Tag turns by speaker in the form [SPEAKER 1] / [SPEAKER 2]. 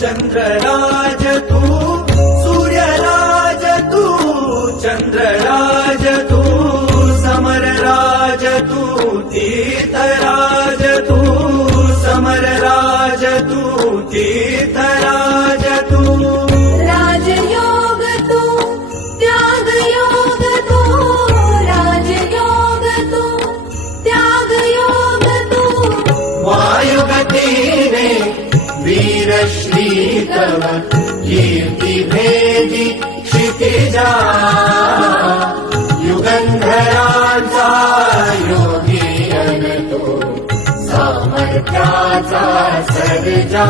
[SPEAKER 1] चन्द्रराज तू सूर्यराज तू चन्द्रराज तू समरराज तू तीर्थराज तू समरराज तू तीर्थराज तू।
[SPEAKER 2] राजयोग तू त्यागयोग तू राजयोग तू त्यागयोग तू।
[SPEAKER 1] वायुगतीने वीरश्री कीर्ती भेदी क्षितिजा। युगंधराचा योगी अनतो सामर्थ्याचा सर्जा